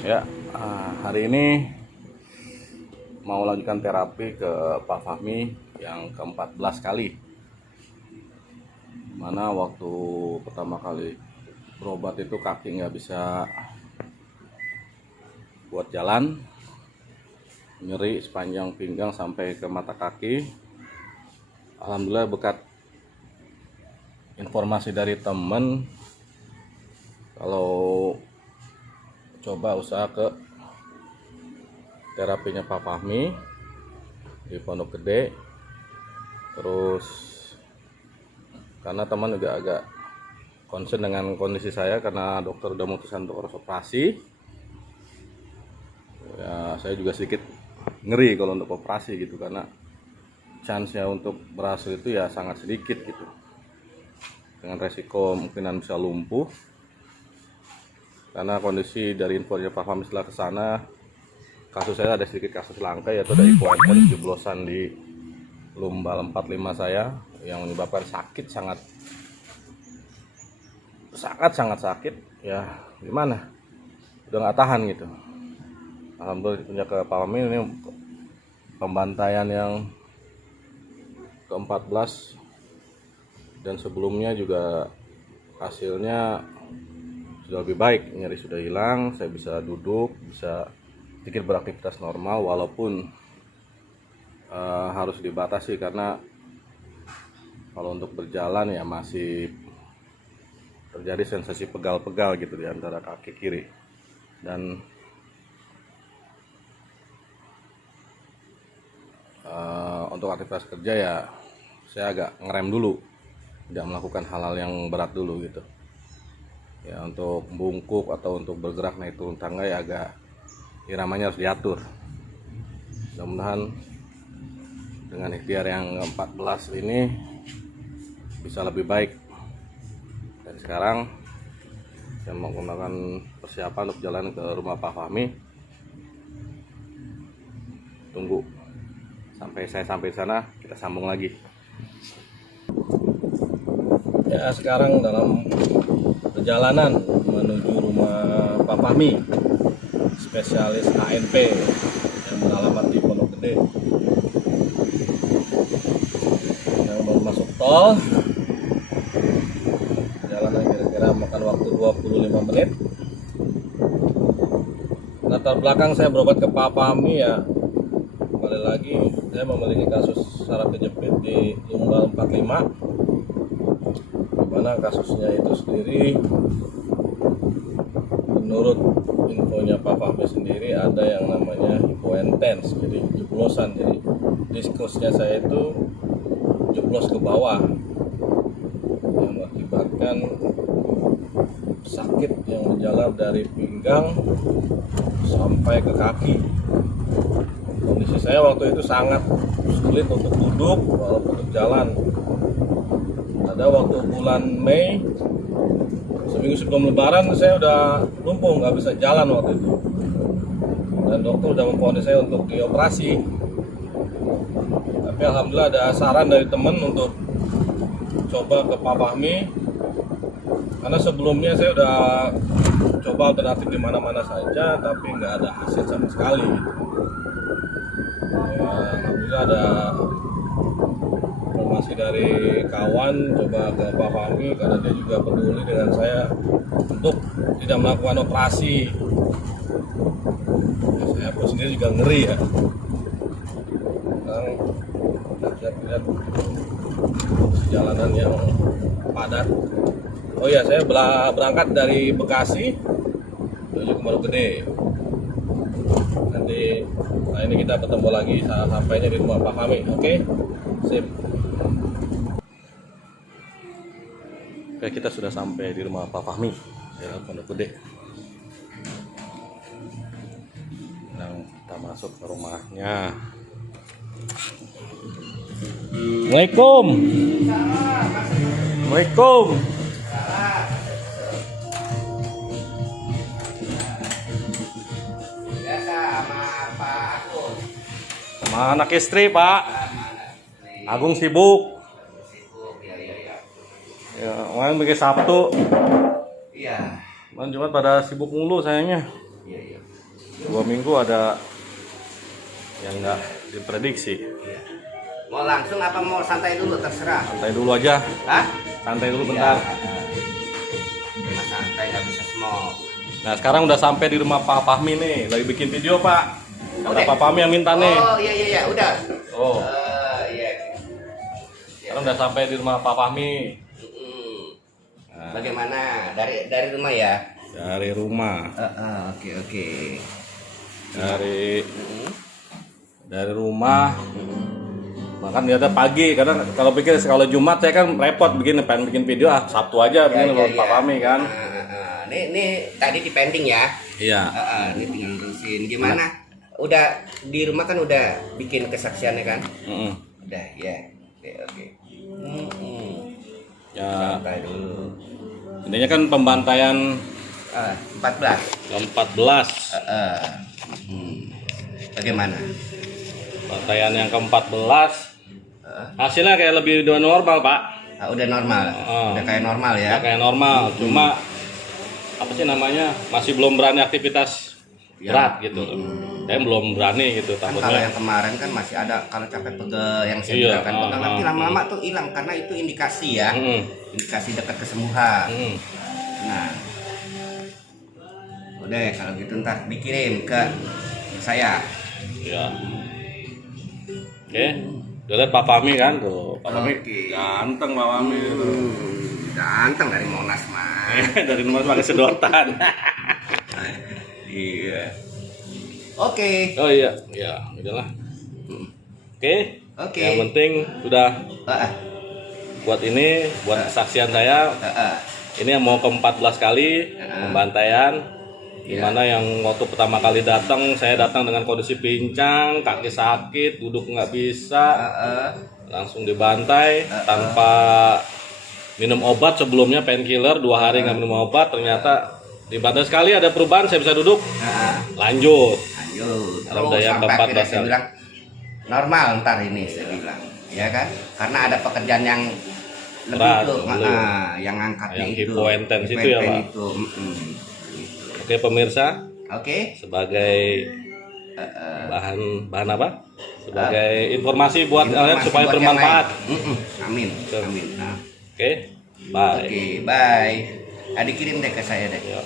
Ya, hari ini mau lanjutkan terapi ke Pak Fahmi yang ke-14 kali. Mana waktu pertama kali berobat itu kaki nggak bisa buat jalan, nyeri sepanjang pinggang sampai ke mata kaki. Alhamdulillah berkat informasi dari teman, kalau coba usaha ke terapinya Pak Fahmi di Pondok Gede. Terus karena teman juga agak concern dengan kondisi saya karena dokter udah memutuskan untuk harus operasi. Ya, saya juga sedikit ngeri kalau untuk operasi gitu, karena chance-nya untuk berhasil itu ya sangat sedikit gitu. Dengan resiko mungkinan bisa lumpuh. Karena kondisi dari infonya Pak Fahmi setelah ke sana, kasus saya ada sedikit kasus langka, yaitu ada IQNT jeblosan di lumbal 45 saya yang menyebabkan sakit sangat sakit ya, gimana udah nggak tahan gitu. Alhamdulillah punya ke Pak Fahmi ini pembantaian yang ke-14, dan sebelumnya juga hasilnya sudah lebih baik, nyeri sudah hilang, saya bisa duduk, bisa sedikit beraktivitas normal, walaupun harus dibatasi karena kalau untuk berjalan ya masih terjadi sensasi pegal-pegal gitu di antara kaki kiri. Dan untuk aktivitas kerja ya saya agak ngerem dulu, tidak melakukan hal-hal yang berat dulu gitu ya. Untuk bungkuk atau untuk bergerak naik turun tangga ya agak iramanya harus diatur. Mudah-mudahan dengan ikhtiar yang 14 ini bisa lebih baik. Dan sekarang saya mau menggunakan persiapan untuk jalan ke rumah Pak Fahmi. Tunggu sampai saya sampai sana, kita sambung lagi. Ya, sekarang dalam perjalanan menuju rumah Pak Fahmi, spesialis ANP yang beralamat di Pondok Gede. Yang baru masuk tol, perjalanan kira-kira makan waktu 25 menit. Latar belakang saya berobat ke Pak Fahmi ya, kembali lagi saya memiliki kasus saraf kejepit di lumbal 45, dimana kasusnya itu sendiri menurut infonya Pak Fahmi sendiri ada yang namanya hipointens, jadi jeblosan. Jadi diskusnya saya itu jeblos ke bawah yang mengakibatkan sakit yang menjalar dari pinggang sampai ke kaki. Kondisi saya waktu itu sangat sulit untuk duduk walaupun untuk jalan. Ada waktu bulan Mei, seminggu sebelum lebaran saya udah lumpuh, nggak bisa jalan waktu itu, dan dokter udah memvonis saya untuk dioperasi. Tapi alhamdulillah ada saran dari teman untuk coba ke Pak Fahmi, karena sebelumnya saya udah coba alternatif di mana-mana saja tapi nggak ada hasil sama sekali gitu. Ya, alhamdulillah ada informasi dari kawan coba ke Pak Fahmi karena dia juga peduli dengan saya untuk tidak melakukan operasi. Ya, saya pun sendiri juga ngeri ya. Sekarang kita lihat jalanan yang padat. Oh ya, saya berangkat dari Bekasi menuju ke Pondok Gede. Nanti ini kita ketemu lagi sampainya di rumah Pak Fahmi. Oke? Sip. Oke, kita sudah sampai di rumah Pak Fahmi di Pondok Gede. Nah, kita masuk ke rumahnya. Assalamualaikum. Assalamualaikum. Sama anak istri, Pak. Agung sibuk. Ya, kemarin bikin Sabtu. Iya. Kemarin Jumat pada sibuk mulu sayangnya. Iya. 2 minggu ada yang nggak diprediksi. Iya. Mau langsung apa mau santai dulu, terserah. Santai dulu aja. Hah? Santai dulu bentar. Cuma santai, nggak bisa smoke. Nah sekarang udah sampai di rumah Pak Fahmi nih, lagi bikin video Pak. Ada Udah. Pak Fahmi yang minta nih. Oh iya, udah. Oh, Iya. sekarang udah sampai di rumah Pak Fahmi. Nah, Bagaimana? Dari rumah ya? dari rumah, Oke. dari rumah. Makan dia ada pagi, karena kalau pikir kalau Jumat saya kan repot pengen bikin video, Sabtu aja begini buat Pak Fahmi kan. Ini tadi di pending ya? Iya. Ini tinggal terusin. Gimana? Udah di rumah kan udah bikin kesaksiannya kan? Udah ya. Oke. Ya, Santai dulu. intinya kan pembantaian 14. ke-14. Bagaimana? Pembantaian yang ke-14 hasilnya kayak lebih udah normal Pak. Udah normal. Udah kayak normal ya? Ya, kayak normal, cuma apa sih namanya, masih belum berani aktivitas berat gitu. Saya belum berani gitu, Kan kalau takutnya. yang kemarin kan masih ada, kalau capek pegel yang saya Iya, bilang kan pegel, nanti lama-lama tuh hilang karena itu indikasi ya. Indikasi dekat kesembuhan. Nah, udah kalau gitu ntar dikirim ke saya. Ya. Oke, udah lihat Pak Fahmi kan tuh. Pak Fahmi Oke. ganteng Pak Fahmi itu. Ganteng dari Monas mah. Dari rumah pakai sedotan. Iya. Oke. Oh iya, ya udahlah. Oke. Oke. Yang penting udah Ah, buat ini, buat kesaksian saya. Ini yang mau ke-14 kali pembantaian. Dimana yang waktu pertama kali datang, saya datang dengan kondisi pincang, kaki sakit, duduk nggak bisa, langsung dibantai tanpa minum obat sebelumnya, painkiller 2 hari nggak minum obat. Ternyata dibantai sekali ada perubahan, saya bisa duduk, lanjut. Lanjut. Kalau udah yang Sampai ke-14 akhirnya saya kali. bilang normal ntar ini saya bilang, ya kan? Karena ada pekerjaan yang lebih Berat, tuh, belum. yang angkatnya Yang itu. hipointens itu ya, Pak? Itu. Oke pemirsa, Oke. sebagai bahan apa? Sebagai informasi buat kalian Informasi supaya buat yang bermanfaat. lain. Amin. Betul. Amin. Nah. Oke, bye. Oke, bye. Dikirim deh ke saya deh. Ya.